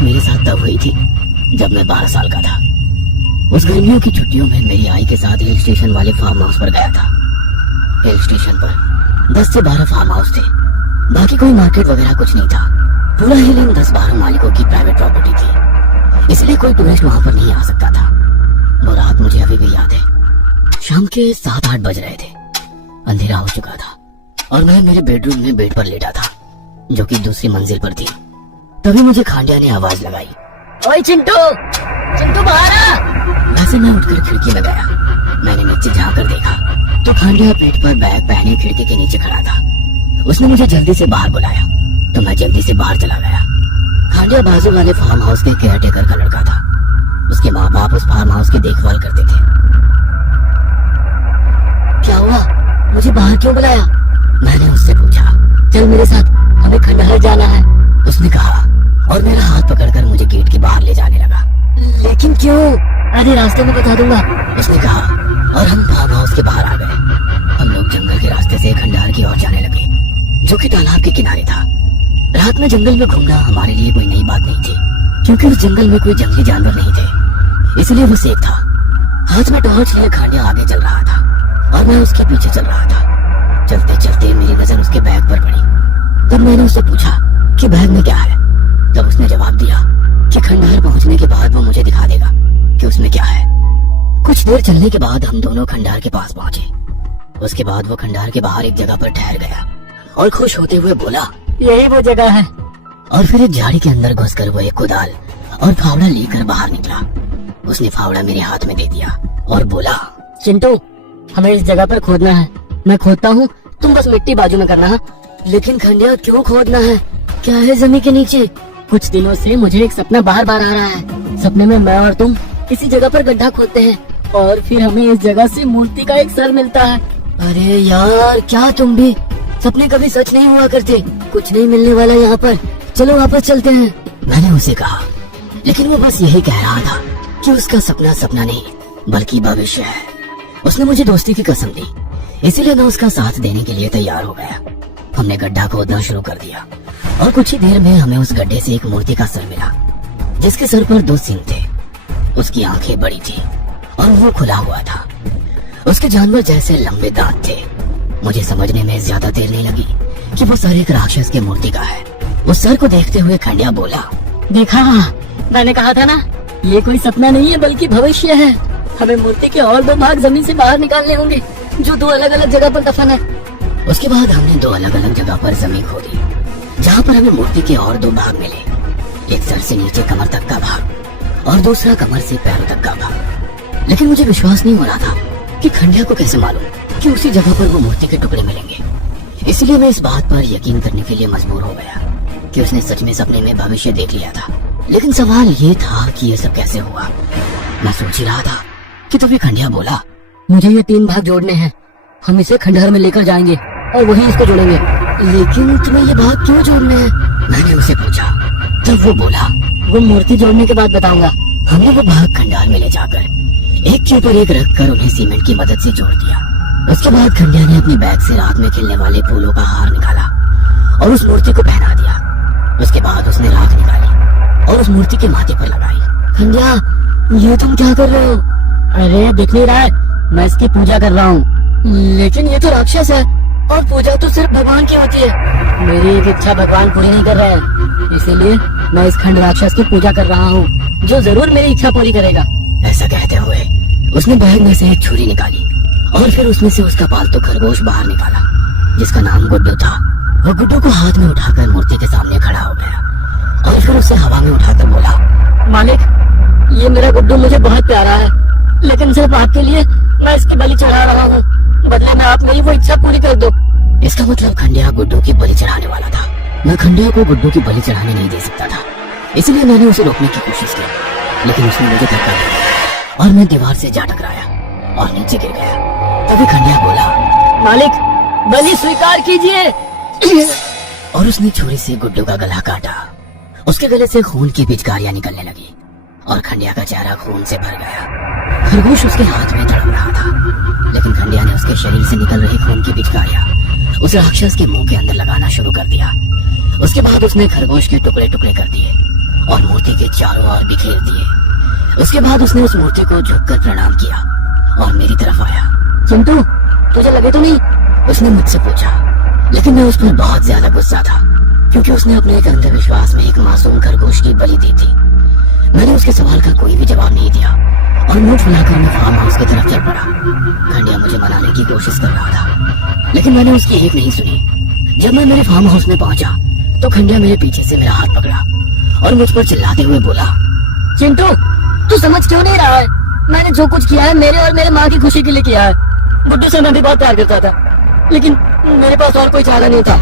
घटना मेरे साथ तब हुई थी जब मैं 12 साल का था। उस गर्मियों की छुट्टियों में मेरी आई के साथ हिल स्टेशन वाले फार्म हाउस पर गया था। हिल स्टेशन पर 10 से 12 फार्म हाउस थे। बाकी कोई मार्केट वगैरह कुछ नहीं था। पूरा हिल इन 10-12 मालिकों की प्राइवेट प्रॉपर्टी थी, इसलिए कोई टूरिस्ट वहां पर नहीं आ सकता था। वो रात मुझे अभी भी याद है। शाम के 7-8 बज रहे थे। अंधेरा हो चुका था और मैं मेरे बेडरूम में बेड पर लेटा था, जो कि दूसरी मंजिल पर थी। तभी मुझे खांडिया ने आवाज लगाई, ओए चिंटू, चिंटू बाहर आ। वैसे मैं उठकर खिड़की में गया। मैंने नीचे झांककर देखा तो खांडिया पेट पर बैग पहने खिड़की के नीचे खड़ा था। उसने मुझे जल्दी से बाहर बुलाया तो मैं जल्दी से बाहर चला गया। खांडिया बाजू वाले फार्म हाउस के केयरटेकर का लड़का था। उसके माँ बाप उस फार्म हाउस की देखभाल करते थे। क्या हुआ, मुझे बाहर क्यों बुलाया? मैंने उससे पूछा। चल मेरे साथ, हमें खंडहर जाना है, उसने कहा और मेरा हाथ पकड़कर मुझे गेट के बाहर ले जाने लगा। लेकिन क्यों? आधे रास्ते में बता दूंगा, उसने कहा और हम फार्म हाउस के बाहर आ गए। हम लोग जंगल के रास्ते से खंडहर की ओर जाने लगे, जो कि तालाब के किनारे था। रात में जंगल में घूमना हमारे लिए कोई नई बात नहीं थी, क्योंकि उस जंगल में कोई जंगली जानवर नहीं थे, इसलिए वो सेफ था। हाथ में टॉर्च लिए खांडिया आगे चल रहा था और मैं उसके पीछे चल रहा था। चलते चलते मेरी नजर उसके बैग पर पड़ी। तब मैंने उससे पूछा कि बैग में क्या है। तब उसने जवाब दिया कि खंडहर पहुंचने के बाद वो मुझे दिखा देगा कि उसमें क्या है। कुछ देर चलने के बाद हम दोनों खंडहर के पास पहुंचे। उसके बाद वो खंडहर के बाहर एक जगह पर ठहर गया और खुश होते हुए बोला, यही वो जगह है। और फिर एक झाड़ी के अंदर घुसकर वो एक कुदाल और फावड़ा लेकर बाहर निकला। उसने फावड़ा मेरे हाथ में दे दिया और बोला, चिंटू, हमें इस जगह पर खोदना है। मैं खोदता हूँ, तुम बस मिट्टी बाजू में करना है। लेकिन खंडिया, क्यों खोदना है? क्या है जमीन के नीचे? कुछ दिनों से मुझे एक सपना बार बार आ रहा है। सपने में मैं और तुम किसी जगह पर गड्ढा खोदते हैं और फिर हमें इस जगह से मूर्ति का एक सर मिलता है। अरे यार, क्या तुम भी? सपने कभी सच नहीं हुआ करते। कुछ नहीं मिलने वाला यहाँ पर, चलो वापस चलते हैं, मैंने उसे कहा। लेकिन वो बस यही कह रहा था कि उसका सपना सपना नहीं बल्कि भविष्य है। उसने मुझे दोस्ती की कसम दी, इसीलिए मैं उसका साथ देने के लिए तैयार हो गया। हमने गड्ढा खोदना शुरू कर दिया और कुछ ही देर में हमें उस गड्ढे से एक मूर्ति का सर मिला, जिसके सर पर 2 सींग थे। उसकी आंखें बड़ी थी और वो खुला हुआ था। उसके जानवर जैसे लंबे दांत थे। मुझे समझने में ज्यादा देर नहीं लगी कि वो सर एक राक्षस की मूर्ति का है। उस सर को देखते हुए खंडिया बोला, देखा, मैंने कहा था ना, ये कोई सपना नहीं है बल्कि भविष्य है। हमें मूर्ति के और 2 भाग जमीन से बाहर निकालने होंगे, जो 2 अलग अलग जगह पर दफन है। उसके बाद हमने 2 अलग अलग जगह पर जमीन खोदी, जहाँ पर हमें मूर्ति के और 2 भाग मिले। एक सर से नीचे कमर तक का भाग और दूसरा कमर से पैरों तक का भाग। लेकिन मुझे विश्वास नहीं हो रहा था कि खंडिया को कैसे मालूम कि उसी जगह पर वो मूर्ति के टुकड़े मिलेंगे। इसलिए मैं इस बात पर यकीन करने के लिए मजबूर हो गया कि उसने सच में सपने में भविष्य देख लिया था। लेकिन सवाल ये था कि ये सब कैसे हुआ। मैं सोच ही रहा था कि तभी खंडिया बोला, मुझे ये 3 भाग जोड़ने हैं। हम इसे खंडहर में लेकर जाएंगे और वहीं इसको जोड़ेंगे। लेकिन तुम्हें ये भाग क्यों जोड़ने हैं? मैंने उसे पूछा। तब वो बोला, वो मूर्ति जोड़ने के बाद बताऊंगा। हमने वो भाग खंडहर में ले जाकर एक के ऊपर एक रखकर उन्हें सीमेंट की मदद से जोड़ दिया। उसके बाद खंडिया ने अपनी बैग से रात में खिलने वाले फूलों का हार निकाला और उस मूर्ति को पहना दिया। उसके बाद उसने राख निकाली और उस मूर्ति के माथे पर लगाई। खंडिया, ये तुम क्या कर रहे हो? अरे दिख नहीं रहा है, मैं इसकी पूजा कर रहा हूँ। लेकिन ये तो राक्षस है और पूजा तो सिर्फ भगवान की होती है। मेरी एक इच्छा भगवान पूरी नहीं कर रहे हैं, इसीलिए मैं इस खंड राक्षस की पूजा कर रहा हूँ, जो जरूर मेरी इच्छा पूरी करेगा। ऐसा कहते हुए उसने बैग में से एक छुरी निकाली और फिर उसमें से उसका पालतू खरगोश बाहर निकाला, जिसका नाम गुड्डू था। वो गुड्डू को हाथ में उठाकर मूर्ति के सामने खड़ा हो गया और फिर उसे हवा में उठाकर बोला, मालिक, ये मेरा गुड्डू मुझे बहुत प्यारा है, लेकिन सिर्फ आपके लिए मैं इसकी बलि चढ़ा रहा हूँ। बदले में आप मेरी वो इच्छा पूरी कर दो। इसका मतलब खंडिया गुड्डू की बलि चढ़ाने वाला था। मैं खंडिया को गुड्डू की बलि चढ़ाने नहीं दे सकता था, इसलिए मैंने उसे रोकने की कोशिश की, लेकिन उसने मुझे धक्का दिया और मैं दीवार से जा टकराया और नीचे गिर गया। तभी खंडिया बोला, मालिक, बलि स्वीकार कीजिए। और उसने छुरी से गुड्डू का गला काटा। उसके गले से खून की पिचकारियां निकलने लगी और खंडिया का चेहरा खून से भर गया। खरगोश उसके हाथ में तड़प रहा था, लेकिन खंडिया ने उसके शरीर से निकल रही खून की पिचकारियां उस राक्षस के मुंह के अंदर लगाना शुरू कर दिया। उसके बाद उसने खरगोश के टुकड़े टुकड़े कर दिए और मूर्ति के चारों ओर बिखेर दिए। उसके बाद उसने उस मूर्ति को झुककर प्रणाम किया और मेरी तरफ आया। चिंटू, तुझे लगे तो नहीं? उसने मुझसे पूछा, लेकिन मैं उस पर बहुत ज्यादा गुस्सा था क्योंकि उसने अपने एक अंधविश्वास में एक मासूम खरगोश की बलि दी थी। मैंने उसके सवाल का कोई भी जवाब नहीं दिया और मुंह फुलाकर मैं फार्म हाउस की तरफ चल पड़ा। खंडिया मुझे मनाने की कोशिश कर रहा था, लेकिन मैंने उसकी एक नहीं सुनी। जब मैं मेरे फार्म हाउस में पहुंचा तो खंडिया मेरे पीछे से मेरा हाथ पकड़ा और मुझ पर चिल्लाते हुए बोला, चिंटू, तू समझ क्यों नहीं रहा है? मैंने जो कुछ किया है मेरे और मेरे माँ की खुशी के लिए किया है। गुड्डू से मैं भी बहुत प्यार करता था, लेकिन मेरे पास और कोई चारा नहीं था।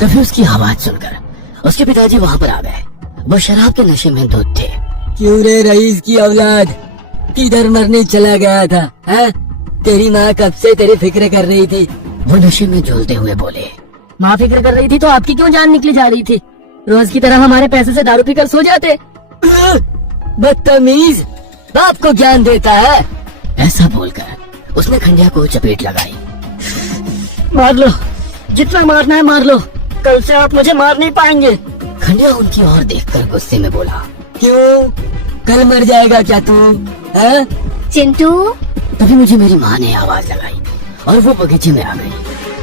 तभी उसकी आवाज सुनकर उसके पिताजी वहाँ पर आ गए। वो शराब के नशे में धुत थे। क्यों रे रईस की औलाद, किधर मरने चला गया था? है? तेरी माँ कब से तेरी फिक्र कर रही थी। वो नशे में झूलते हुए बोले, माँ फिक्र कर रही थी तो आपकी क्यों जान निकली जा रही थी? रोज की तरह हमारे पैसे से दारू पीकर सो जाते। बदतमीज, बाप को ज्ञान देता है। ऐसा बोलकर उसने खंडिया को चपेट लगाई। मार लो, जितना मारना है मार लो, कल से आप मुझे मार नहीं पाएंगे। खंडिया उनकी ओर देखकर गुस्से में बोला, क्यों, कल मर जाएगा क्या तू? है? चिंटू, तभी मुझे मेरी माँ ने आवाज लगाई और वो बगीचे में आ गई।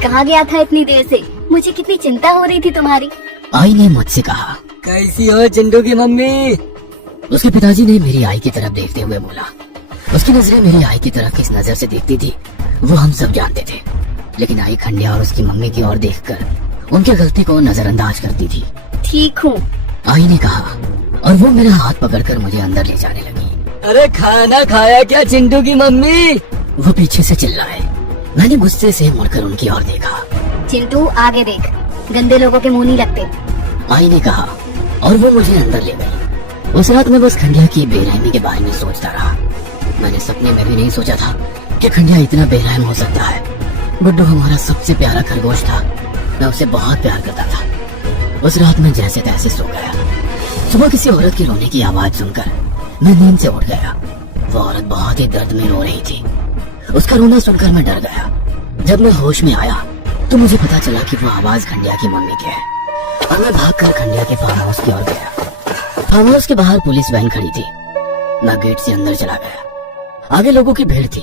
कहाँ गया था इतनी देर से? मुझे कितनी चिंता हो रही थी तुम्हारी। आई ने मुझसे कहा, कैसी हो चिंटू की मम्मी? उसके पिताजी ने मेरी आई की तरफ देखते हुए बोला। उसकी नजरें मेरी आई की तरफ किस नजर से देखती थी वो हम सब जानते थे, लेकिन आई खंडिया और उसकी मम्मी की ओर देखकर उनकी गलती को नजरअंदाज करती थी। ठीक हूँ, आई ने कहा और वो मेरा हाथ पकड़कर मुझे अंदर ले जाने लगी। अरे खाना खाया क्या चिंटू की मम्मी? वो पीछे से चिल्लाए। मैंने गुस्से से मुड़कर उनकी ओर देखा। चिंटू आगे देख, गंदे लोगों के मुंह नहीं लगते। आई ने कहा और वो मुझे अंदर ले गई। उस रात मैं बस खंडिया की बेरहमी के बारे में सोचता रहा। मैंने सपने में भी नहीं सोचा था कि खंडिया इतना बेरहम हो सकता है। गुड्डू हमारा सबसे प्यारा खरगोश था। मैं उसे बहुत प्यार करता था। उस रात मैं जैसे तैसे सो गया। सुबह किसी औरत के रोने की आवाज सुनकर मैं नींद से उठ गया। वो औरत बहुत ही दर्द में रो रही थी। उसका रोना सुनकर मैं डर गया। जब मैं होश में आया तो मुझे पता चला कि वो आवाज खंडिया की मम्मी की है और मैं भागकर खंडिया के फार्म हाउस की ओर गया। फार्म हाउस के बाहर पुलिस वैन खड़ी थी। मैं गेट से अंदर चला गया। आगे लोगों की भीड़ थी,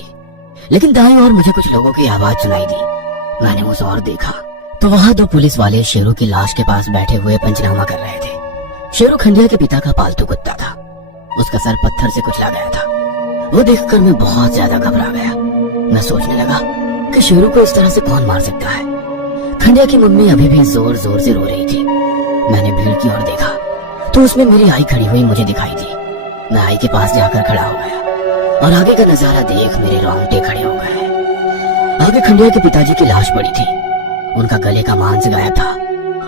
लेकिन दाईं ओर मुझे कुछ लोगों की आवाज सुनाई दी। मैंने उस ओर देखा तो वहाँ 2 पुलिस वाले शेरू की लाश के पास बैठे हुए पंचनामा कर रहे थे। शेरू खंडिया के पिता का पालतू कुत्ता था। उसका सर पत्थर से कुचला गया था। वो देखकर मैं बहुत ज्यादा घबरा गया। मैं सोचने लगा कि शेरू को इस तरह से कौन मार सकता है। खंडिया की मम्मी अभी भी जोर जोर से रो रही थी। मैंने भीड़ की ओर देखा तो उसमें मेरी आई खड़ी हुई मुझे दिखाई दी। मैं आई के पास जाकर खड़ा हो गया और आगे का नजारा देख मेरे रोंगटे खड़े हो गए। आगे खंडिया के पिताजी की लाश पड़ी थी। उनका गले का मांस गायब था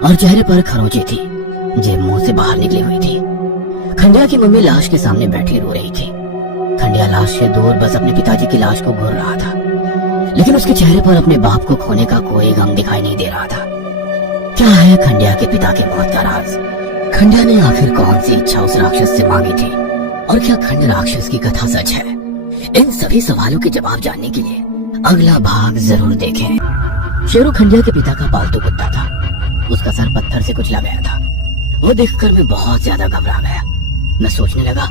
और चेहरे पर खरोंचे थी, जेब मुंह से बाहर निकली हुई थी। खंडिया की मम्मी लाश के सामने बैठी रो रही थी। खंडिया लाश से दूर बस अपने पिताजी की लाश को घूर रहा था, लेकिन उसके चेहरे पर अपने बाप को खोने का कोई गम दिखाई नहीं दे रहा था। क्या है खंडिया के पिता की मौत का राज? खंडिया ने आखिर कौन सी इच्छा उस राक्षस से मांगी थी और क्या खंड राक्षस की कथा सच है? इन सभी सवालों के जवाब जानने के लिए अगला भाग जरूर देखें। शेरू खंडिया के पिता का पालतू कुत्ता था। उसका सर पत्थर से कुचला गया था। वो देखकर मैं बहुत ज्यादा घबरा गया। मैं सोचने लगा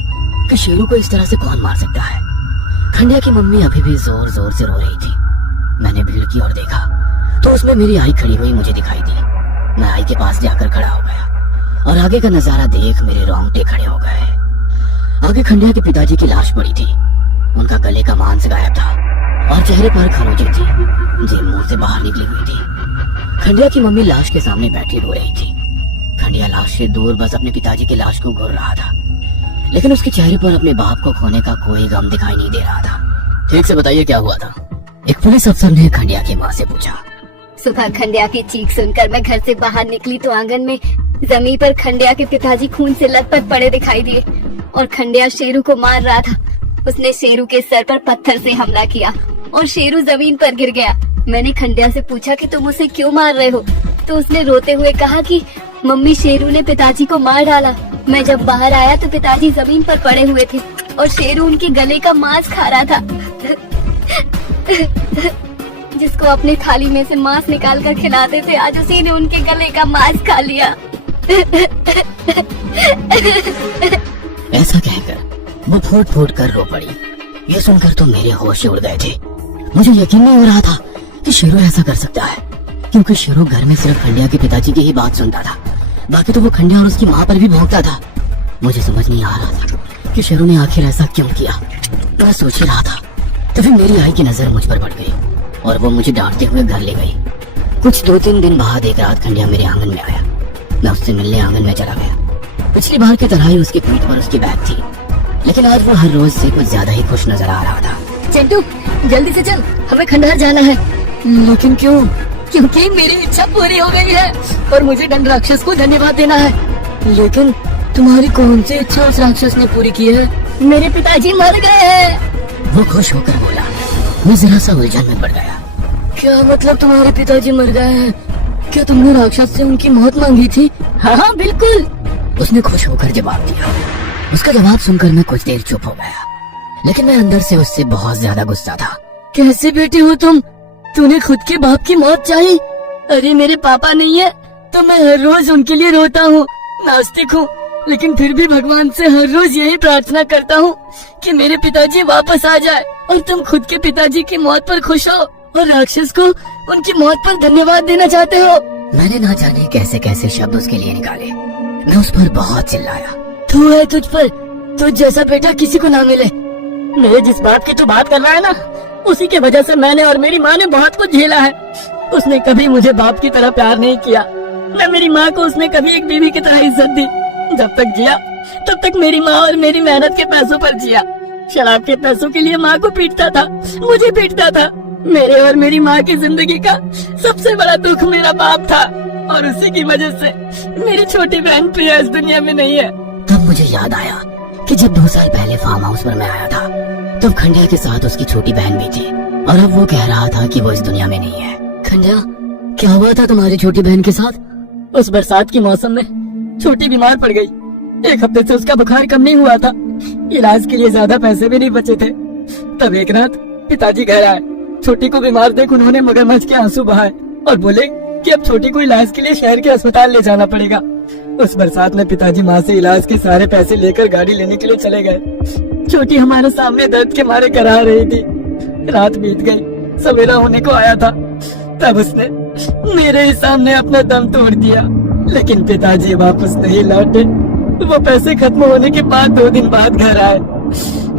कि शेरू को इस तरह से कौन मार सकता है। खंडिया की मम्मी अभी भी जोर जोर से रो रही थी। मैंने भीड़ की ओर देखा तो उसमें मेरी आई खड़ी हुई मुझे दिखाई दी। मैं आई के पास जाकर खड़ा हो गया और आगे का नजारा देख मेरे रोंगटे खड़े हो गए। आगे खंडिया के पिताजी की लाश पड़ी थी। उनका गले का मांस गायब था और चेहरे पर खरोंचे थी, जेब मुंह से बाहर निकली हुई थी। खंडिया की मम्मी लाश के सामने बैठी रो रही थी। खंडिया लाश से दूर बस अपने पिताजी की लाश को घूर रहा था, लेकिन उसके चेहरे पर अपने बाप को खोने का कोई गम दिखाई नहीं दे रहा था। ठीक से बताइए क्या हुआ था? एक पुलिस अफसर ने खंडिया की माँ से पूछा। सुबह खंडिया की चीख सुनकर मैं घर से बाहर निकली तो आंगन में जमीन पर खंडिया के पिताजी खून से लथपथ पड़े दिखाई दिए और खंडिया शेरू को मार रहा था। उसने शेरू के सर पर पत्थर से हमला किया और शेरू जमीन पर गिर गया। मैंने खंडिया से पूछा कि तुम उसे क्यों मार रहे हो, तो उसने रोते हुए कहा कि मम्मी, शेरू ने पिताजी को मार डाला। मैं जब बाहर आया तो पिताजी जमीन पर पड़े हुए थे और शेरू उनके गले का मांस खा रहा था। जिसको अपनी थाली में से मांस निकाल कर खिलाते थे, आज उसी ने उनके गले का मांस खा लिया। ऐसा कहकर वो फूट फूट कर रो पड़ी। ये सुनकर तो मेरे होश उड़ गए थे। मुझे यकीन नहीं हो रहा था कि शेरू ऐसा कर सकता है, क्योंकि शेरू घर में सिर्फ खंडिया के पिताजी की ही बात सुनता था, बाकी तो वो खंडिया और उसकी माँ पर भी भौंकता था। मुझे समझ नहीं आ रहा था कि शेरू ने आखिर ऐसा क्यों किया। मैं सोच ही रहा था तभी मेरी आई की नजर मुझ पर पड़ गई और वो मुझे डांटते हुए घर ले गई। कुछ 2-3 दिन बाद एक रात खंडिया मेरे आंगन में आया। मैं उससे मिलने आंगन में चला गया। पिछली बार की तरह ही उसकी पीठ पर उसकी बैग थी, लेकिन आज वो हर रोज से कुछ ज्यादा ही खुश नजर आ रहा था। चिंटू जल्दी से चल, हमें खंडहर जाना है। लेकिन क्यों? क्योंकि मेरी इच्छा पूरी हो गई है और मुझे दंड राक्षस को धन्यवाद देना है। लेकिन तुम्हारी कौन सी इच्छा उस राक्षस ने पूरी की है? मेरे पिताजी मर गए हैं। वो खुश होकर बोला। मैं जरा सा उलझन में पड़ गया। क्या मतलब तुम्हारे पिताजी मर गए हैं? क्या तुमने राक्षस से उनकी मौत मांगी थी? हाँ बिल्कुल। उसने खुश होकर जवाब दिया। उसका जवाब सुनकर मैं कुछ देर चुप हो गया, लेकिन मैं अंदर से उससे बहुत ज्यादा गुस्सा था। कैसे बेटी हो तुम? तूने खुद के बाप की मौत चाही? अरे मेरे पापा नहीं है तो मैं हर रोज उनके लिए रोता हूँ, नास्तिक हूँ, लेकिन फिर भी भगवान से हर रोज यही प्रार्थना करता हूँ कि मेरे पिताजी वापस आ जाए। और तुम खुद के पिताजी की मौत पर खुश हो और राक्षस को उनकी मौत पर धन्यवाद देना चाहते हो। मैंने ना जाने कैसे कैसे शब्द उसके लिए निकाले। मैं उस पर बहुत चिल्लाया। तू है तुझ पर, तुझ जैसा बेटा किसी को ना मिले। मेरे जिस बाप की तू बात कर रहा है ना, उसी की वजह से मैंने और मेरी माँ ने बहुत कुछ झेला है। उसने कभी मुझे बाप की तरह प्यार नहीं किया, न मेरी माँ को उसने कभी एक बीवी की तरह इज्जत दी। जब तक जिया तब तक मेरी माँ और मेरी मेहनत के पैसों पर जिया। शराब के पैसों के लिए माँ को पीटता था, मुझे पीटता था। मेरे और मेरी माँ की जिंदगी का सबसे बड़ा दुख मेरा बाप था और उसी की वजह से मेरी छोटी बहन प्रिया इस दुनिया में नहीं है। तब मुझे याद आया कि जब 2 साल पहले फार्म हाउस पर मैं आया था, तब खंडिया के साथ उसकी छोटी बहन भी थी और अब वो कह रहा था कि वो इस दुनिया में नहीं है। खंडिया, क्या हुआ था तुम्हारी छोटी बहन के साथ? उस बरसात के मौसम में छोटी बीमार पड़ गई। 1 हफ्ते से उसका बुखार कम नहीं हुआ था, इलाज के लिए ज्यादा पैसे भी नहीं बचे थे। तब एक रात पिताजी घर आए। छोटी को बीमार देख उन्होंने मगरमच्छ के आंसू बहाए और बोले कि अब छोटी को इलाज के लिए शहर के अस्पताल ले जाना पड़ेगा। उस बरसात में पिताजी माँ से इलाज के सारे पैसे लेकर गाड़ी लेने के लिए चले गए। छोटी हमारे सामने दर्द के मारे करा रही थी। रात बीत गई, सवेरा होने को आया था, तब उसने मेरे ही सामने अपना दम तोड़ दिया। लेकिन पिताजी वापस नहीं लौटे। वो पैसे खत्म होने के बाद 2 दिन बाद घर आए।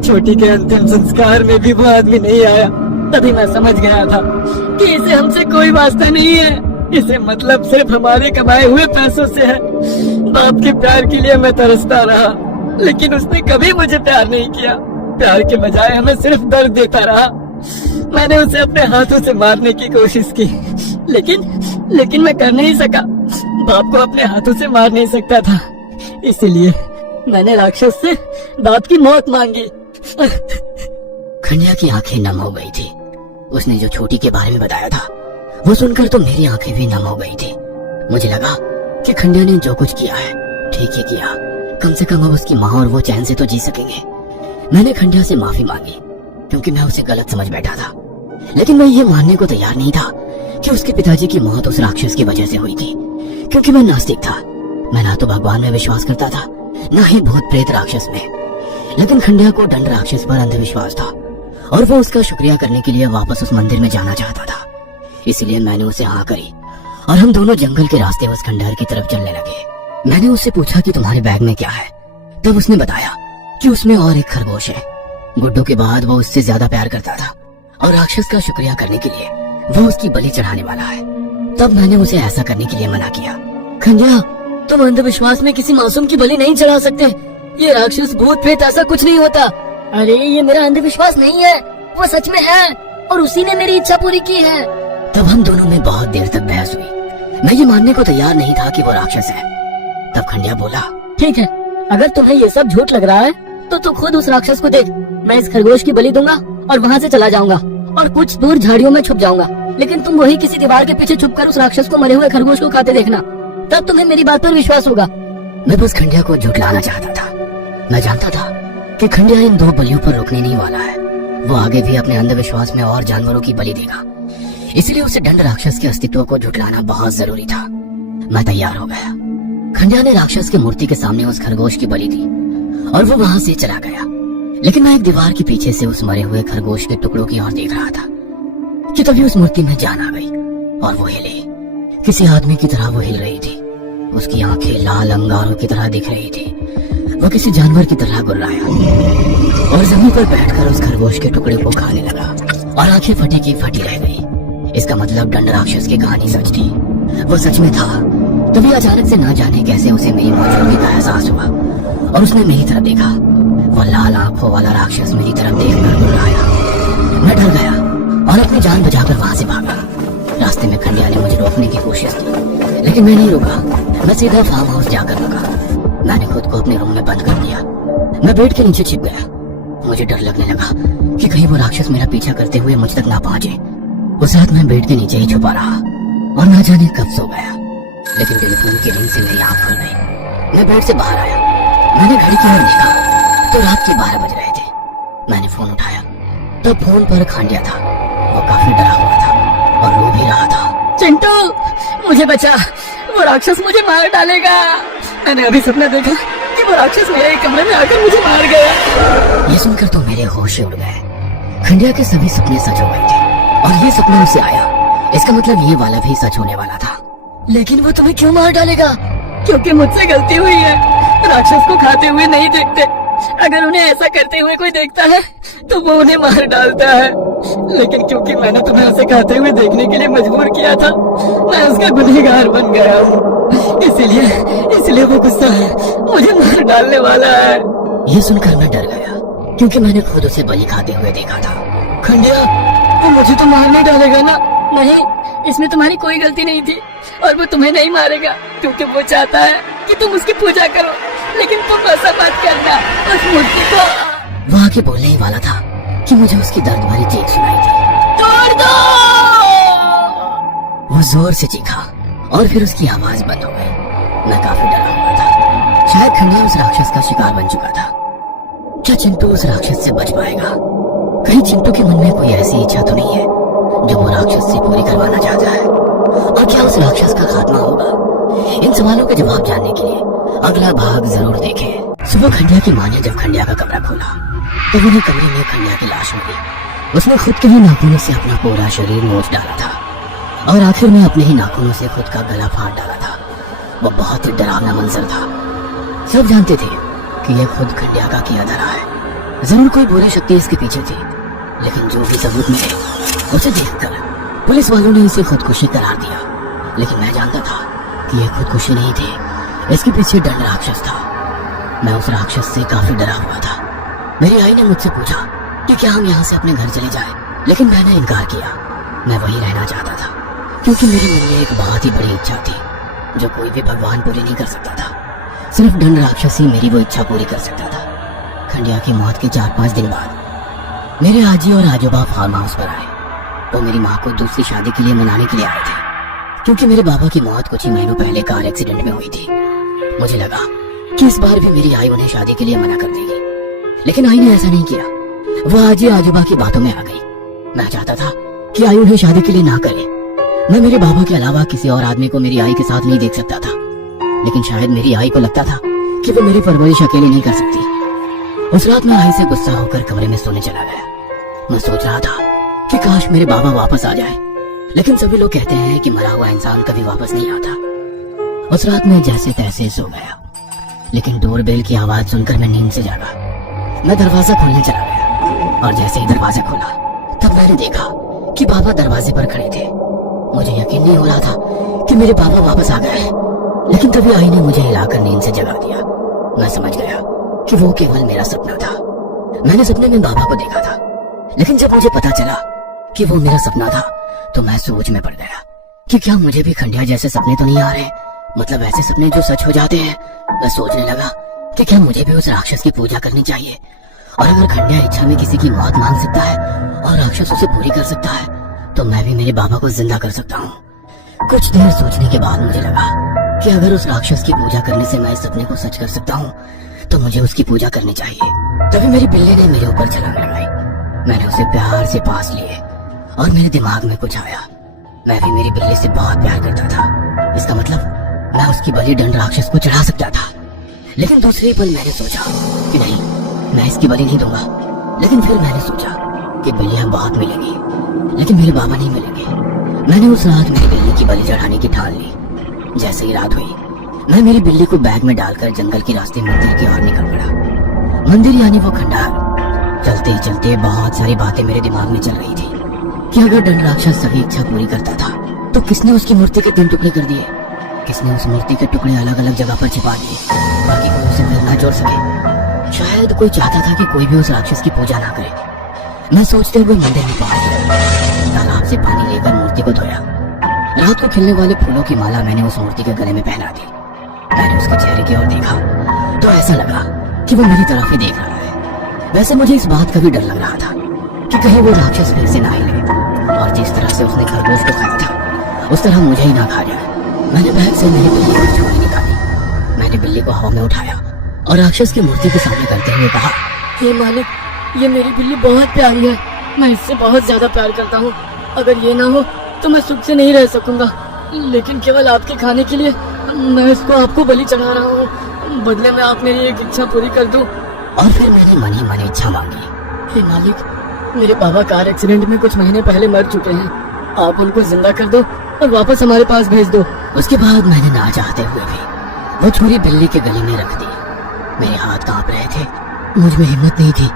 छोटी के अंतिम संस्कार में भी वो आदमी नहीं आया। तभी मैं समझ गया था कि इसे हमसे कोई वास्ता नहीं है, इसे मतलब सिर्फ हमारे कमाए हुए पैसों से है। बाप के प्यार के लिए मैं तरसता रहा, लेकिन उसने कभी मुझे प्यार नहीं किया। प्यार के बजाय हमें सिर्फ दर्द देता रहा। मैंने उसे अपने हाथों से मारने की कोशिश की, लेकिन मैं कर नहीं सका। बाप को अपने हाथों से मार नहीं सकता था, इसीलिए मैंने राक्षस से बाप की मौत मांगी। खंडिया की आंखें नम हो गई थी। उसने जो छोटी के बारे में बताया था, वो सुनकर तो मेरी आंखें भी नम हो गई थी। मुझे लगा कि खंडिया ने जो कुछ किया है ठीक ही किया। कम से कम अब उसकी माँ और वो चैन से तो जी सकेंगे। मैंने खंडिया से माफी मांगी, क्योंकि मैं उसे गलत समझ बैठा था। लेकिन मैं ये मानने को तैयार नहीं था कि उसके पिताजी की मौत उस राक्षस की वजह से हुई थी, क्योंकि मैं नास्तिक था। मैं ना तो भगवान में विश्वास करता था, ना ही भूत प्रेत राक्षस में। लेकिन खंडिया को दंड राक्षस पर अंधविश्वास था और वो उसका शुक्रिया करने के लिए वापस उस मंदिर में जाना चाहता था। इसलिए मैंने उसे हाँ करी और हम दोनों जंगल के रास्ते उस खंडहर की तरफ चलने लगे। मैंने उससे पूछा कि तुम्हारे बैग में क्या है। तब उसने बताया कि उसमें और एक खरगोश है। गुड्डू के बाद वो उससे ज्यादा प्यार करता था और राक्षस का शुक्रिया करने के लिए वो उसकी बलि चढ़ाने वाला है। तब मैंने उसे ऐसा करने के लिए मना किया। खंडिया, तुम अंधविश्वास में किसी मासूम की बलि नहीं चढ़ा सकते। ये राक्षस भूत प्रेत ऐसा कुछ नहीं होता। अरे ये मेरा अंधविश्वास नहीं है, वो सच में है और उसी ने मेरी इच्छा पूरी की है। तब हम दोनों में बहुत देर तक बहस हुई। मैं ये मानने को तैयार नहीं था कि वो राक्षस है। तब खंडिया बोला, ठीक है, अगर तुम्हें ये सब झूठ लग रहा है तो तू खुद उस राक्षस को देख। मैं इस खरगोश की बलि दूंगा और वहाँ से चला जाऊंगा और कुछ दूर झाड़ियों में छुप जाऊंगा। लेकिन तुम वही किसी दीवार के पीछे छुपकर उस राक्षस को मरे हुए खरगोश को खाते देखना, तब तुम्हें मेरी बात पर विश्वास होगा। मैं बस खंडिया को झुठलाना चाहता था। मैं जानता था कि खंडिया इन 2 बलियों पर रुकने नहीं वाला है। वो आगे भी अपने अंधविश्वास में और जानवरों की बलि देगा। इसलिए उसे दंड राक्षस के अस्तित्व को झुठलाना बहुत जरूरी था। मैं तैयार हो गया। खंडिया ने राक्षस की मूर्ति के सामने उस खरगोश की बलि दी और वो वहां से चला गया। लेकिन मैं एक दीवार के पीछे से उस मरे हुए खरगोश के टुकड़ों की ओर देख रहा था कि तभी उस मूर्ति में जान आ गई और वो हिले। किसी आदमी की तरह वो हिल रही थी। उसकी आंखें लाल अंगारों की तरह दिख रही थी। वो किसी जानवर की तरह गुर्राया और जमीन पर बैठकर उस खरगोश के टुकड़े को खाने लगा और आंखें फटी की फटी रह गई। इसका मतलब दंड राक्षस की कहानी सच थी, वो सच में था। तभी अचानक से ना जाने कैसे उसे मेरी मौजूदगी का एहसास हुआ और उसने मेरी तरफ देखा। वो लाल आंखों वाला राक्षस मेरी तरफ देखकर गुर्राया। मैं डर गया और अपनी जान बचाकर वहां से भागा। रास्ते में खंडिया ने मुझे रोकने की कोशिश की, लेकिन मैं नहीं रुका। मैं सीधा फार्म हाउस जाकर रुका। मैंने खुद को अपने रूम में बंद कर दिया। मैं बेड के नीचे छिप गया। मुझे डर लगने लगा कि कहीं वो राक्षस मेरा पीछा करते हुए मुझ तक ना पहुंचे। उस रात मैं बेड के नीचे ही छुपा रहा और ना जाने कब सो गया। लेकिन टेलीफोन की रिंग से मेरी आंख खुल गई। मैं बेड से बाहर आया। मैंने घड़ी की ओर देखा तो रात के 12 बज रहे थे। मैंने फोन उठाया तब फोन पर खंडिया था। वो काफी डरा हुआ था और रो भी रहा था। चिंटू, मुझे बचा, वो राक्षस मुझे मार डालेगा। मैंने अभी सपना देखा कि वो राक्षस मेरे कमरे में आकर मुझे मार गया। ये सुनकर तो मेरे होश उड़ गए। खंडिया के सभी सपने सच हो गए थे और ये सपना उसे आया। इसका मतलब ये वाला भी सच होने वाला था। लेकिन वो तुम्हें क्यों मार डालेगा? क्योंकि मुझसे गलती हुई है। राक्षस को खाते हुए नहीं देखते। अगर उन्हें ऐसा करते हुए कोई देखता है तो वो उन्हें मार डालता है। लेकिन क्योंकि मैंने तुम्हें ऐसे खाते हुए देखने के लिए मजबूर किया था, मैं उसका गुनहगार बन गया हूँ। इसलिए वो गुस्सा है, मुझे मार डालने वाला है। ये सुनकर मैं डर गया क्योंकि मैंने खुद उसे बलि खाते हुए देखा था। खंडिया, वो मुझे तो मारने डालेगा ना? नहीं, इसमें तुम्हारी कोई गलती नहीं थी और वो तुम्हें नहीं मारेगा क्योंकि वो चाहता है कि तुम उसकी पूजा करो। लेकिन तुम ऐसा मत करना, उस मूर्ति को। वो आगे बोलने ही वाला था कि मुझे उसकी दर्द भरी चीख सुनाई थी। तोड़ दो! वो जोर से चीखा और फिर उसकी आवाज बंद हो गई। मैं काफी डरा हुआ था। शायद खंडिया उस राक्षस का शिकार बन चुका था। क्या चिंटू उस राक्षस से बच पाएगा? कहीं चिंटू के मन में कोई ऐसी इच्छा तो नहीं है जो वो राक्षस से पूरी करवाना चाहता है? और क्या उस राक्षस का खात्मा होगा? इन सवालों के जवाब जानने के लिए अगला भाग जरूर देखें। सुबह खंडिया की माँ ने जब खंडिया का कमरा खोला तो उन्हें कमरे में खंडिया की लाश मिली। उसने खुद के ही नाखूनों से अपना पूरा शरीर नोच डाला था और आखिर में अपने ही नाखूनों से खुद का गला फाड़ डाला था। वो बहुत ही डरावना मंजर था। सब जानते थे कि यह खुद खंडिया का किया धरा है। जरूर कोई बुरी शक्ति इसके पीछे थी, लेकिन जो भी सबूत मिले उसे देखकर पुलिस वालों ने इसे खुदकुशी करार दिया। लेकिन मैं जानता था कि यह खुदकुशी नहीं थी, इसके पीछे दंड राक्षस था। मैं उस राक्षस से काफी डरा हुआ था। मेरी आई ने मुझसे पूछा कि क्या हम यहाँ से अपने घर चले जाएं, लेकिन मैंने इनकार किया। मैं वहीं रहना चाहता था क्योंकि मेरे मन में एक बहुत ही बड़ी इच्छा थी जो कोई भी भगवान पूरी नहीं कर सकता था। सिर्फ दंड राक्षस ही मेरी वो इच्छा पूरी कर सकता था। खंडिया की मौत के 4-5 दिन बाद मेरे आजी और आजोबा फार्म हाउस पर आए। वो मेरी माँ को दूसरी शादी के लिए मनाने के लिए आए थे क्योंकि मेरे बाबा की मौत कुछ ही महीनों पहले कार एक्सीडेंट में हुई थी। मुझे लगा कि इस बार भी मेरी आई उन्हें शादी के लिए मना कर देगी, लेकिन आई ने ऐसा नहीं किया। वो आजी आजोबा की बातों में आ गई। मैं चाहता था कि आई उन्हें शादी के लिए ना करे। मैं मेरे बाबा के अलावा किसी और आदमी को मेरी आई के साथ नहीं देख सकता था, लेकिन शायद मेरी आई को लगता था कि वो मेरी परवरिश अकेले नहीं कर सकती। उस रात मैं आई से गुस्सा होकर कमरे में सोने चला गया। मैं सोच रहा था कि काश मेरे बाबा वापस आ जाए, लेकिन सभी लोग कहते हैं कि मरा हुआ इंसान कभी वापस नहीं आता। उस रात मैं जैसे तैसे सो गया, लेकिन डोरबेल की आवाज सुनकर मैं नींद से जागा। मैं दरवाजा खोलने चला गया और जैसे ही दरवाजा खोला तब मैंने देखा कि बाबा दरवाजे पर खड़े थे। मुझे यकीन नहीं हो रहा था कि मेरे बाबा वापस आ गए, लेकिन तभी आई ने मुझे हिलाकर नींद से जगा दिया। मैं समझ गया कि वो केवल मेरा सपना था। मैंने सपने में बाबा को देखा था, लेकिन जब मुझे पता चला कि वो मेरा सपना था तो मैं सोच में पड़ गया कि क्या मुझे भी खंडिया जैसे सपने तो नहीं आ रहे, मतलब ऐसे सपने जो सच हो जाते हैं। मैं सोचने लगा कि क्या मुझे भी उस राक्षस की पूजा करनी चाहिए, और अगर खंडिया इच्छा में किसी की मौत मांग सकता है और राक्षस उसे पूरी कर सकता है तो मैं भी मेरे बाबा को जिंदा कर सकता हूँ। कुछ देर सोचने के बाद मुझे लगा कि अगर उस राक्षस की पूजा करने से मैं इस सपने को सच कर सकता हूँ तो मुझे उसकी पूजा करनी चाहिए। तभी मेरी बिल्ली ने मेरे ऊपर छलांग लगाई। मैंने उसे प्यार से पास लिए और मेरे दिमाग में कुछ आया। मैं भी मेरी बिल्ली से बहुत प्यार करता था। इसका मतलब मैं उसकी बलि दंड राक्षस को चढ़ा सकता था। लेकिन दूसरे पल मैंने सोचा कि नहीं, मैं इसकी बलि नहीं दूंगा। लेकिन फिर मैंने सोचा कि बिल्लियां बहुत मिलेंगी, लेकिन मेरे बाबा नहीं मिलेंगे। मैंने उस रात मेरी बिल्ली की बलि चढ़ाने की ठान ली। जैसे ही रात हुई, मैं मेरी बिल्ली को बैग में डालकर जंगल के रास्ते मंदिर की ओर निकल पड़ा। मंदिर यानी वो खंडहर। चलते ही चलते बहुत सारी बातें मेरे दिमाग में चल रही थी कि अगर दंड राक्षस सभी इच्छा पूरी करता था तो किसने उसकी मूर्ति के 3 टुकड़े कर दिए? किसने उस मूर्ति के टुकड़े अलग अलग जगह पर छिपा दिए ताकि कोई उसे फिर न जोड़ सके? शायद कोई चाहता था कि कोई भी उस राक्षस की पूजा ना करे। मैं सोचते हुए मंदिर में पहुंच गया। तालाब से पानी लेकर मूर्ति को धोया। रात को खिलने वाले फूलों की माला मैंने उस मूर्ति के गले में पहना दी। मैंने उसके चेहरे की ओर देखा तो ऐसा लगा कि वो मेरी तरफ ही देख रहा है। वैसे मुझे इस बात का भी डर लग रहा था कि कहीं वो राक्षस फिर से ना ही ले और जिस तरह से उसने खरगोश को खाया था उस तरह मुझे ही ना खा जाए। मैंने बैग से मेरी बिल्ली की चूड़ी निकाली। मैंने बिल्ली को हवा में उठाया और राक्षस की मूर्ति के सामने करते हुए कहा, हे मालिक, ये मेरी बिल्ली बहुत प्यारी है। मैं इससे बहुत ज्यादा प्यार करता हूँ। अगर ये ना हो तो मैं सुख से नहीं रह सकूंगा। लेकिन केवल आपके खाने के लिए मैं इसको आपको बलि चढ़ा रहा हूँ। बदले में आप मेरी एक इच्छा पूरी कर दो। और फिर मैंने मन ही मन इच्छा मांगी। हे मालिक, मेरे बाबा कार एक्सीडेंट में कुछ महीने पहले मर चुके हैं। आप उनको जिंदा कर दो और वापस हमारे पास भेज दो। उसके बाद मैंने ना चाहते हुए भी वो छुरी बिल्ली के गले में रख दी। मेरे हाथ कांप रहे थे। मुझ में हिम्मत नहीं थी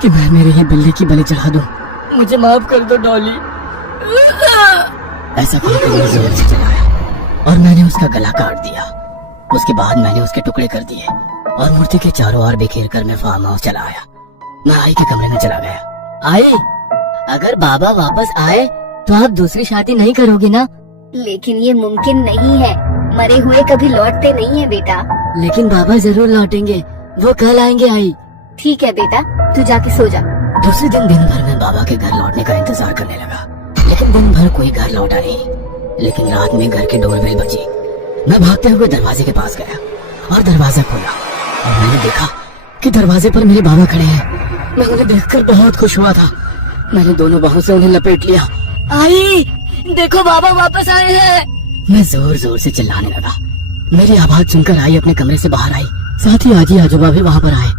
कि मैं मेरी ही बिल्ली की बलि चढ़ा दूं। मुझे माफ कर दो डॉली। ऐसा कहकर मैं जोर से चलाया और मैंने उसका गला काट दिया। उसके बाद मैंने उसके टुकड़े कर दिए और मूर्ति के चारों ओर बिखेर कर मैं फार्म हाउस चला आया। मैं आई के कमरे में चला गया। आई, अगर बाबा वापस आए तो आप दूसरी शादी नहीं करोगी ना? लेकिन ये मुमकिन नहीं है। मरे हुए कभी लौटते नहीं है बेटा। लेकिन बाबा जरूर लौटेंगे। वो कल आएंगे। आई, ठीक है बेटा, तू जाके सो जा। दूसरे दिन भर मैं बाबा के घर लौटने का इंतजार करने लगा, लेकिन दिन भर कोई घर लौटा नहीं। लेकिन रात में घर की डोरबेल बजी। मैं भागते हुए दरवाजे के पास गया और दरवाजा खोला और मैंने देखा कि दरवाजे पर मेरे बाबा खड़े हैं। मैं उन्हें देखकर बहुत खुश हुआ था। मैंने दोनों बाहों से उन्हें लपेट लिया। आई, देखो बाबा वापस आए हैं। मैं जोर जोर से चिल्लाने लगा। मेरी आवाज सुनकर आई अपने कमरे से बाहर आई। साथ ही आजी आजोबा भी वहाँ पर आए।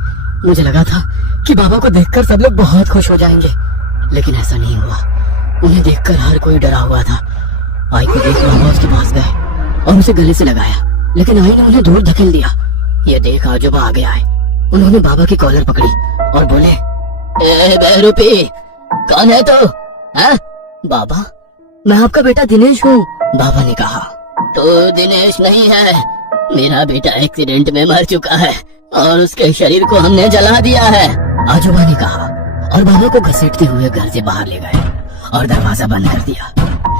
मुझे लगा था कि बाबा को देखकर सब लोग बहुत खुश हो जाएंगे, लेकिन ऐसा नहीं हुआ। उन्हें देखकर हर कोई डरा हुआ था। आई को देख बाबा उसके पास गए और उसे गले से लगाया, लेकिन आई ने उन्हें दूर धकेल दिया। ये देख आजोबा आगे आए। उन्होंने बाबा की कॉलर पकड़ी और बोले, ए बहरूपी, कौन है तो? हाँ? बाबा, मैं आपका बेटा दिनेश हूँ। बाबा ने कहा, तो दिनेश नहीं है, मेरा बेटा एक्सीडेंट में मर चुका है और उसके शरीर को हमने जला दिया है, आजोबा ने कहा और बाबा को घसीटते हुए घर से बाहर ले गए और दरवाजा बंद कर दिया।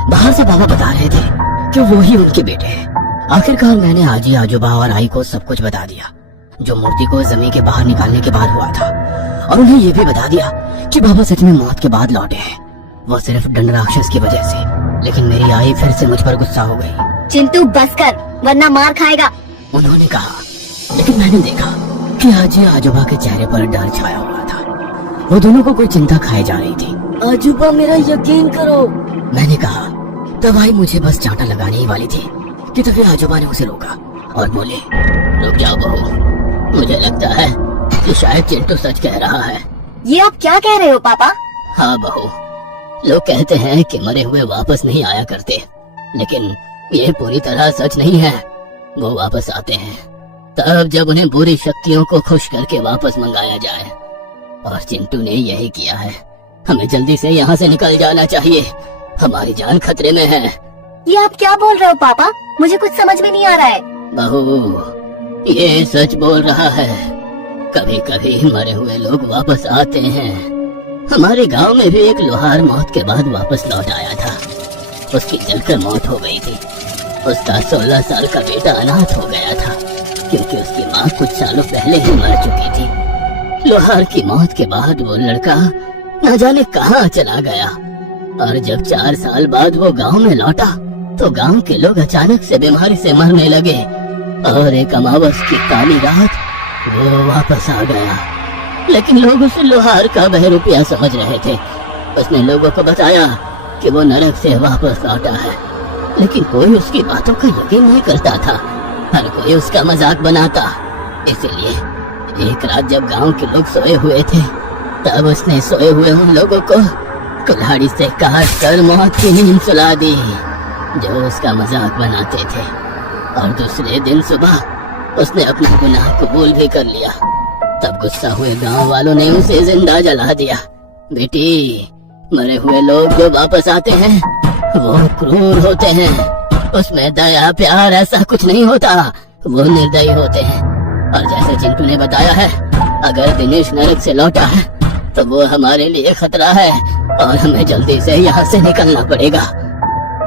बाहर से बाबा बता रहे थे कि वो ही उनके बेटे हैं। आखिरकार मैंने आजी आजोबा और आई को सब कुछ बता दिया, जो मूर्ति को जमीन के बाहर निकालने के बाद हुआ था, और उन्हें ये भी बता दिया कि बाबा सच में मौत के बाद लौटे हैं, वो सिर्फ दंड राक्षस की वजह से। लेकिन मेरी आई फिर से मुझ पर गुस्सा हो गई। चिंटू बस कर, वरना मार खाएगा, उन्होंने कहा। लेकिन मैंने देखा कि आजी आजोबा के चेहरे पर डर छाया हुआ था। वो दोनों को कोई चिंता खाई जा रही थी। आजोबा, मेरा यकीन करो, मैंने कहा। तब आई मुझे बस चांटा लगाने ही वाली थी कि तभी आजोबा ने उसे रोका और बोले, रुक जाओ बहू, मुझे लगता है कि शायद चिंटू सच कह रहा है। ये आप क्या कह रहे हो पापा? हाँ बहू, लोग कहते हैं कि मरे हुए वापस नहीं आया करते, लेकिन ये पूरी तरह सच नहीं है। वो वापस आते हैं तब जब उन्हें बुरी शक्तियों को खुश करके वापस मंगाया जाए, और चिंटू ने यही किया है। हमें जल्दी से यहाँ से निकल जाना चाहिए, हमारी जान खतरे में है। ये आप क्या बोल रहे हो पापा? मुझे कुछ समझ में नहीं आ रहा है। बहू, ये सच बोल रहा है। कभी कभी मरे हुए लोग वापस आते हैं। हमारे गांव में भी एक लोहार मौत के बाद वापस लौट आया था। उसकी जलकर मौत हो गई थी। उसका 16 साल का बेटा अनाथ हो गया था, क्योंकि उसकी माँ कुछ सालों पहले ही मर चुकी थी। लोहार की मौत के बाद वो लड़का न जाने कहाँ चला गया, और जब 4 साल बाद वो गांव में लौटा तो गांव के लोग अचानक से बीमारी से मरने लगे, और एक अमावस की काली रात वो वापस आ गया। लेकिन लोग उसे लोहार का बहरूपिया समझ रहे थे। उसने लोगों को बताया कि वो नरक से वापस लौटा है, लेकिन कोई उसकी बातों का यकीन नहीं करता था। हर कोई उसका मजाक बनाता। इसलिए एक रात जब गांव के लोग सोए हुए थे, तब उसने सोए हुए उन लोगों को कुल्हाड़ी से काट कर मौत की नींद सुला दी, जो उसका मजाक बनाते थे। और दूसरे दिन सुबह उसने अपना गुनाह कबूल भी कर लिया। तब गुस्सा हुए गांव वालों ने उसे जिंदा जला दिया। बेटी, मरे हुए लोग जो वापस आते हैं वो क्रूर होते हैं, उसमें दया प्यार ऐसा कुछ नहीं होता, वो निर्दयी होते हैं। और जैसे चिंटू ने बताया है, अगर दिनेश नरक से लौटा है तो वो हमारे लिए खतरा है और हमें जल्दी से यहाँ से निकलना पड़ेगा।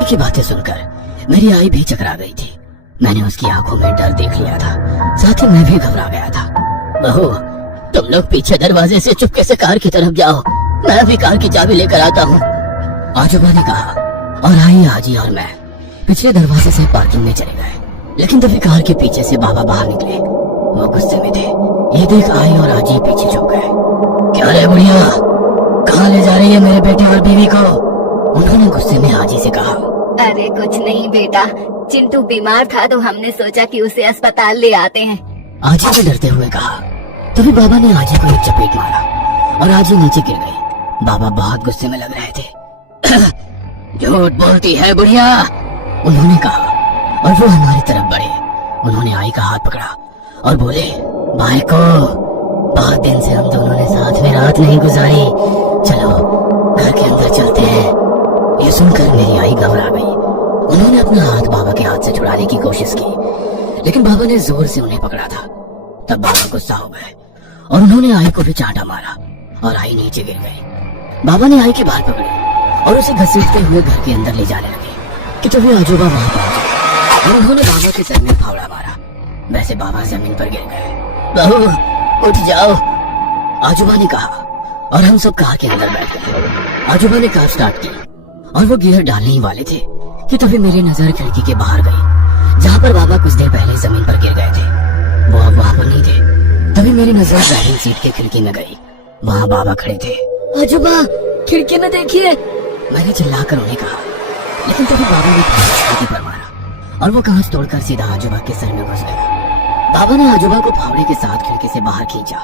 की बातें सुनकर मेरी आई भी चकरा गई थी। मैंने उसकी आंखों में डर देख लिया था, साथ ही मैं भी घबरा गया था। बहू, तुम लोग पीछे दरवाजे से चुपके से कार की तरफ जाओ, मैं अभी कार की चाबी लेकर आता हूँ, आजोबा ने कहा। और आई, आजी और मैं पिछले दरवाजे से पार्किंग में चले गए। लेकिन तभी कार के पीछे से बाबा बाहर निकले। वो गुस्से में थे। ये देख आई और आजी पीछे झुक गए। क्या रे बुढ़िया, कहाँ ले जा रही है मेरे बेटे और बीवी को? उन्होंने गुस्से में आजी से कहा। अरे कुछ नहीं बेटा, चिंटू बीमार था तो हमने सोचा कि उसे अस्पताल ले आते हैं। आजी ने डरते हुए कहा। तभी बाबा ने आजी को एक चपेट मारा और आजी नीचे गिर गई। बाबा बहुत गुस्से में लग रहे थे। झूठ बोलती है बुढ़िया, उन्होंने कहा। और वो हमारी तरफ बढ़े। उन्होंने आई का हाथ पकड़ा और बोले, भाई को, बहुत दिन से हम दोनों ने साथ में रात नहीं गुजारी, चलो घर के अंदर चलते हैं। ये सुनकर मेरी आई घबरा गई। उन्होंने अपना हाथ बाबा के हाथ से छुड़ाने की कोशिश की, लेकिन बाबा ने जोर से उन्हें पकड़ा था। तब बाबा गुस्सा हो गए और उन्होंने आई को भी चांटा मारा और आई नीचे गिर गई। बाबा ने आई की बाल पकड़ी और उसे घसीटते हुए घर के अंदर ले जाने लगे कि तभी आजोबा वहां पहुंचे और उन्होंने बाबा के सर में फावड़ा मारा। वैसे बाबा जमीन पर गिर गए। बहू, उठ जाओ, आजोबा ने कहा। और हम सब कार के अंदर बैठ गए। आजोबा ने कार स्टार्ट की और वो गियर डालने ही वाले थे कि तभी मेरी नजर खिड़की के बाहर गई, जहाँ पर बाबा कुछ देर पहले जमीन पर गिर गए थे। वो अब वहाँ पर नहीं थे। तभी मेरी नजर ड्राइविंग सीट के खिड़की में गई। वहाँ बाबा खड़े थे। आजोबा, खिड़की में देखिए, मैंने चिल्लाकर उन्हें कहा, लेकिन तभी बाबा ने खिड़की पर मारा और वो कांच तोड़कर सीधा आजोबा के सर में घुस गया। बाबा ने आजोबा को फावड़े के साथ खिड़की से बाहर खींचा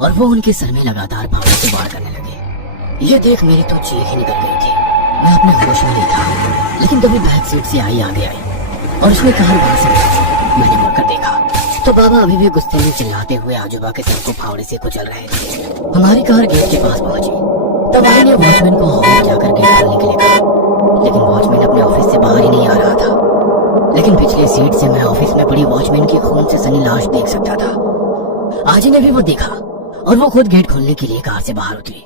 और वो उनके सर में लगातार फावड़े से वार करने लगे। ये देख मेरी तो चीख ही निकल गई थी। मैं अपने होश में नहीं था, लेकिन तभी बैक सीट से आई आगे आई और उसने कार वहां से उठाई। मैंने मुड़कर देखा तो बाबा अभी भी गुस्से में चिल्लाते हुए आजोबा के सर को फावड़े से कुचल रहे थे। हमारी कार गेट के पास पहुंची। तब आई ने वॉचमैन को हॉर्न जाकर गेट खोलने के लिए कहा, लेकिन वॉचमैन अपने ऑफिस से बाहर ही नहीं आ रहा था। लेकिन पिछले सीट से मैं ऑफिस में पड़ी वॉचमैन की खून से सनी लाश देख सकता था। आजी ने भी वो देखा और वो खुद गेट खोलने के लिए कार से बाहर उतरी।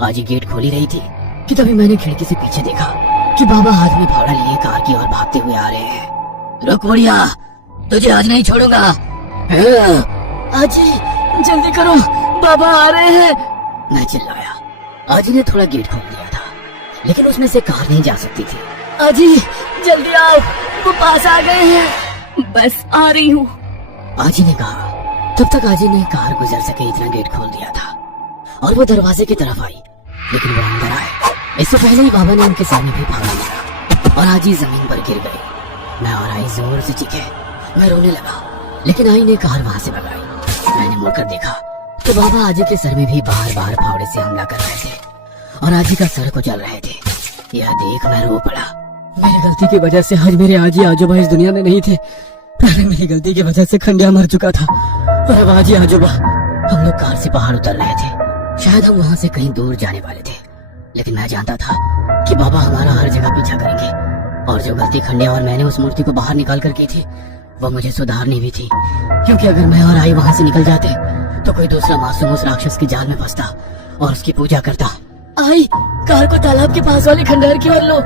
आजी गेट खोल ही रही थी कि तभी मैंने खिड़की से पीछे देखा कि बाबा हाथ में फावड़ा लिए कार की ओर भागते हुए आ रहे हैं। रुक बुढ़िया, तुझे आज नहीं छोड़ूंगा। आजी जल्दी करो, बाबा आ रहे हैं, मैं चिल्लाया। आजी ने थोड़ा गेट खोल दिया था, लेकिन उसमें से कार नहीं जा सकती थी। आजी जल्दी आओ, वो पास आ गए हैं। बस आ रही हूँ, आजी ने कहा। तब तक आजी ने कार गुजर सके इतना गेट खोल दिया था और वो दरवाजे की तरफ आई, लेकिन वो अंदर आए इससे पहले ही बाबा ने उनके सामने भी फावड़ा मारा और आजी जमीन पर गिर गई। मैं और आई जोर से चीखे। मैं रोने लगा, लेकिन आई ने कार वहां से भगाई। मैंने मुड़कर देखा तो बाबा आजी के सर में भी बार बार फावड़े से हमला कर रहे थे और आजी का सर को चल रहे थे। यह देख मैं रो पड़ा। मेरी गलती की वजह से आज मेरे आजी आजोबा इस दुनिया में नहीं थे। पहले मेरी गलती की वजह से खंडिया मर चुका था और अब आजी आजोबा। हम लोग कार से बाहर उतर रहे थे। शायद हम वहाँ से कहीं दूर जाने वाले थे, लेकिन मैं जानता था कि बाबा हमारा हर जगह पीछा करेंगे और जो गलती खंडिया और मैंने उस मूर्ति को बाहर निकाल कर की थी वो मुझे सुधारनी भी थी, क्योंकि अगर मैं और आई वहाँ से निकल जाते तो कोई दूसरा मासूम उस राक्षस की जाल में फंसता और उसकी पूजा करता। आई, कार को तालाब के पास वाले खंडहर की ओर लो,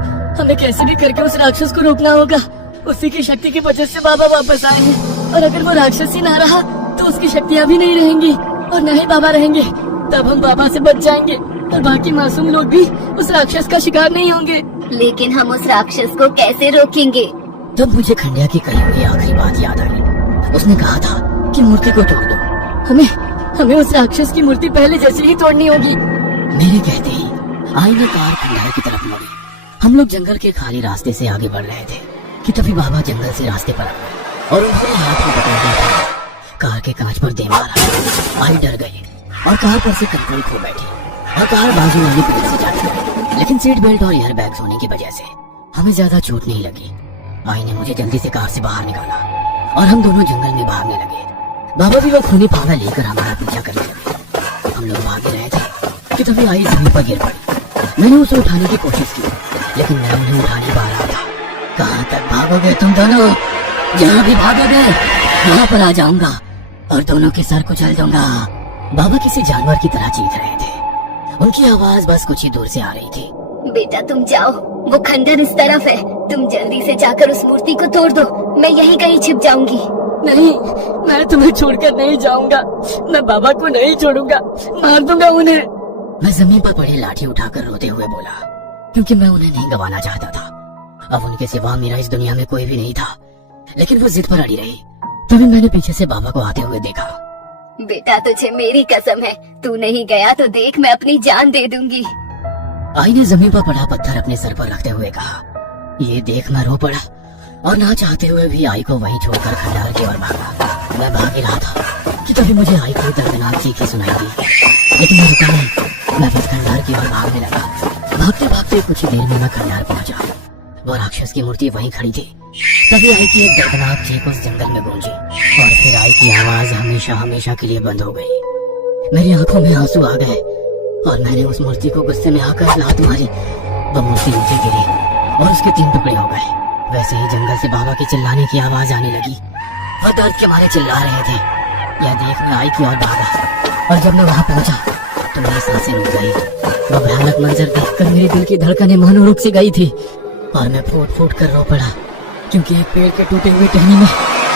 हमें कैसे भी करके उस राक्षस को रोकना होगा। उसी की शक्ति की वजह से बाबा वापस आए हैं और अगर वो राक्षस ही ना रहा तो उसकी शक्तियाँ भी नहीं रहेंगी और न ही बाबा रहेंगे। तब हम बाबा से बच जाएंगे और बाकी मासूम लोग भी उस राक्षस का शिकार नहीं होंगे। लेकिन हम उस राक्षस को कैसे रोकेंगे? तब मुझे खंडिया की कही हुई आखिरी बात याद आई। उसने कहा था कि मूर्ति को तोड़ दो। हमें उस राक्षस की मूर्ति पहले जैसी ही तोड़नी होगी। मेरे कहते ही आई ने कार खंडहर की तरफ मोड़ी। हम लोग जंगल के खाली रास्ते से आगे बढ़ रहे थे कि तभी बाबा जंगल से रास्ते पर आ गए और उन्होंने हाथ में पकड़ लिया। कार के कांच पर दे मारा। आई डर गई और कार पर से कंट्रोल खो बैठी और कार बाजू वाली पेड़ से जा टकराई। लेकिन सीट बेल्ट और एयर बैग्स होने की वजह से हमें ज्यादा चोट नहीं लगी। आई ने मुझे जल्दी से कार से बाहर निकाला और हम दोनों जंगल में भागने लगे। बाबा भी वो खूनी फावड़ा लेकर हमारा पीछा करने लगे। हम लोग भाग रहे थे कि तभी आई जमीन पर गिर पड़ी। मैंने उसे उठाने की कोशिश की लेकिन मैं उन्हें उठा नहीं पा रहा था। कहाँ तक भागोगे तुम दोनों? जहाँ भी भागोगे वहाँ पर आ जाऊंगा और दोनों के सर कुचल दूंगा। बाबा किसी जानवर की तरह चीख रहे थे। उनकी आवाज बस कुछ ही दूर से आ रही थी। बेटा तुम जाओ, वो खंडर इस तरफ है। तुम जल्दी से जाकर उस मूर्ति को तोड़ दो। मैं यहीं कहीं छिप जाऊंगी। नहीं, मैं तुम्हें छोड़कर नहीं जाऊंगा। मैं बाबा को नहीं छोड़ूंगा, मार दूंगा उन्हें। मैं जमीन पर पड़ी लाठी उठाकर रोते हुए बोला, क्योंकि मैं उन्हें नहीं गंवाना चाहता था। अब उनके सिवा मेरा इस दुनिया में कोई भी नहीं था। लेकिन वो जिद पर अड़ी रही। तभी मैंने पीछे से बाबा को आते हुए देखा। बेटा तुझे मेरी कसम है, तू नहीं गया तो देख मैं अपनी जान दे दूंगी। आई ने जमीन पर पड़ा पत्थर अपने सर पर रखते हुए कहा। ये देख मैं रो पड़ा और ना चाहते हुए भी आई को वहीं छोड़कर खंडार की ओर भागा। मैं भाग ही रहा था कि तभी मुझे आई की दर्दनाक चीखें सुनाई दी। लेकिन मैं रुका नहीं। मैं बस खंडार की ओर भागने लगा। भागते भागते कुछ ही देर में मैं खंडार पहुंचा। वो राक्षस की मूर्ति वहीं खड़ी थी। तभी आई की एक दर्दनाक चीख उस जंगल में गूंजी और फिर आई की आवाज हमेशा हमेशा के लिए बंद हो गई। मेरी आंखों में आंसू आ गए और मैंने उस मूर्ति को गुस्से में आकर लात मारी। वो मूर्ति नीचे गिरी और उसके 3 टुकड़े हो गए। वैसे ही जंगल से बाबा के चिल्लाने की आवाज आने लगी। वो दर्द के मारे चिल्ला रहे थे। यह देख मैं आई की ओर भागा और जब मैं वहां पहुंचा तो मेरी सांसें रुक गई। वो भयानक मंजर देखकर मेरे दिल की धड़कनें मानो रुक सी गई थी और मैं फूट फूट कर रो पड़ा, क्योंकि एक पेड़ के टूटे हुए टहनी में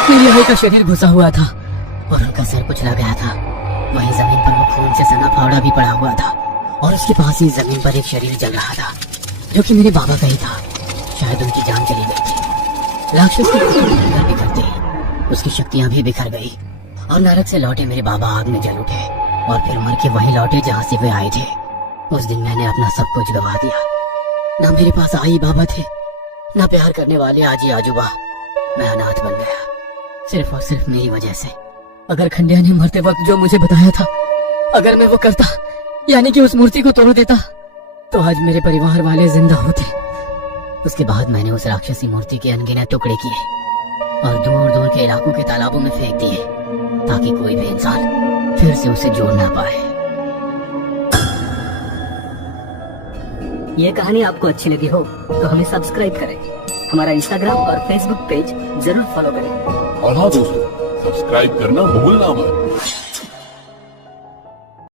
मेरी आई का शरीर घुसा हुआ था और उनका सर कुचला गया था। वहीं जमीन पर वो खून से सना फावड़ा भी पड़ा हुआ था और उसके पास ही जमीन पर एक शरीर जल रहा था, जो कि मेरे बाबा का ही था। शायद उनकी जान चली गई थी। राक्षस की खून बिखरते ही उसकी शक्तियां भी बिखर गई और नरक से लौटे मेरे बाबा आग में जल उठे और फिर मर के वहीं लौटे जहाँ से वे आए थे। उस दिन मैंने अपना सब कुछ गवा दिया। ना मेरे पास आई बाबा थे, ना प्यार करने वाले आजी आजूबा। मैं अनाथ बन गया, सिर्फ और सिर्फ मेरी वजह से। अगर खंडिया ने मरते वक्त जो मुझे बताया था, अगर मैं वो करता, यानी कि उस मूर्ति को तोड़ देता, तो आज मेरे परिवार वाले जिंदा होते। उसके बाद मैंने उस राक्षसी मूर्ति के अनगिनत टुकड़े किए और दूर दूर के इलाकों के तालाबों में फेंक दिए, ताकि कोई भी इंसान फिर से उसे जोड़ ना पाए। ये कहानी आपको अच्छी लगी हो तो हमें सब्सक्राइब करें, हमारा इंस्टाग्राम और फेसबुक पेज जरूर फॉलो करें। और हाँ दोस्तों, सब्सक्राइब करना भूलना मत।